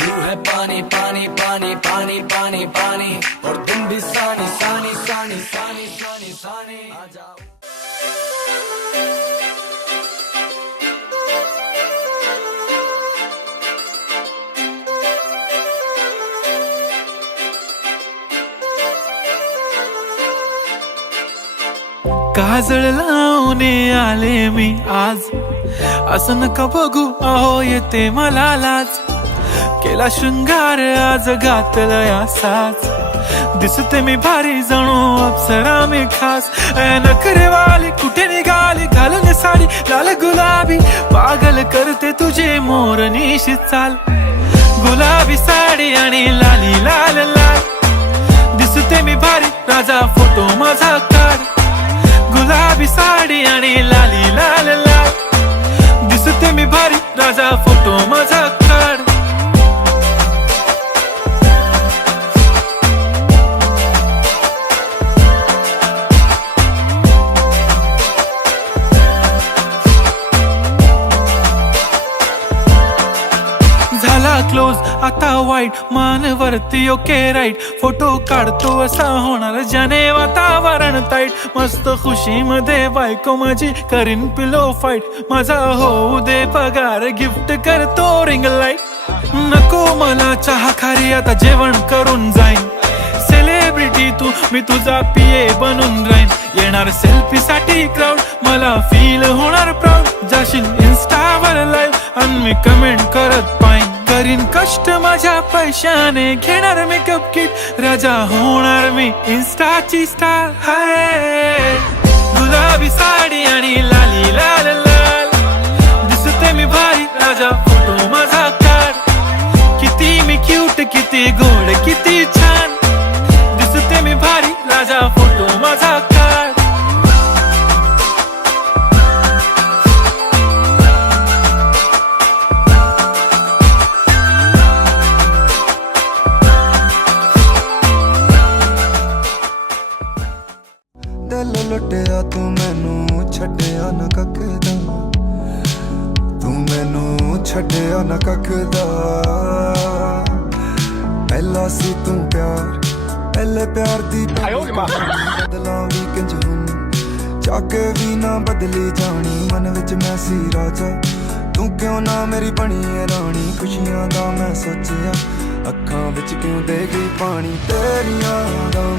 तू है पानी पानी पानी पानी पानी पानी और तुम भी सानी सानी सानी सानी सानी सानी आ जाओ। काजळ लावून आले मी आज, असं नका बघू अहो येते मला लाज। केला शृंगार आज घातलाय असाच, दिसते मी भारी जणू अप्सरा मी खास। नखरेवाली कुठे निघाली घालून साडी लाल गुलाबी, पागल करते तुझे मोरनीशी चाल। गुलाबी साडी आणि लाली लाल लाल, दिसते मी भारी राजा फोटो माझा काढ। गुलाबी साडी आणि लाली लाल लाल, दिसते मी भारी राजा फोटो माझा काढ। झाला क्लोज आता वाईट मानवरती ओके राईट, फोटो काढतो असा होणार ज्याने वातावरण ताईट। मस्त खुशी मध्ये बायको माझी करीन पिलो फाईट, माझा होऊ दे पगार गिफ्ट करतो रिंग लाईट। नको मला चहा खारी आता जेवण करून जाईन, सेलिब्रिटी तू मी तुझा पिये बनून राहीन। येणार सेल्फी साठी क्राऊड मला फील होणार प्राऊड, जाशील इन्स्टावर लाईव्ह आणि मी कमेंट करत पाईन। करीन कष्ट माझ्या पैशाने घेणार मेकअप किट, राजा होणार मी इन्स्टाची स्टार। हाय गुलाबी साडी आणि लाली लाल लाल, दिसते मी भारी राजा फोटो माझा काढ। किती मी क्यूट किती गोड किती छान, दिसते मी भारी राजा फोटो माझा काढ। दिल लुटिया तू मैनू छड्डिया ना कख दा, तू मैनू छड्डिया ना कख दा। पहला सी तू प्यार पहले प्यार दी बदलां वी किंज हुन, चाके भी ना बदली जानी मन विच मैं सी राजा। तू क्यों ना मेरी बनी है रानी, खुशियां दा मैं सोचिया अखां विच क्यों दे गई पानी। तेरियां यादां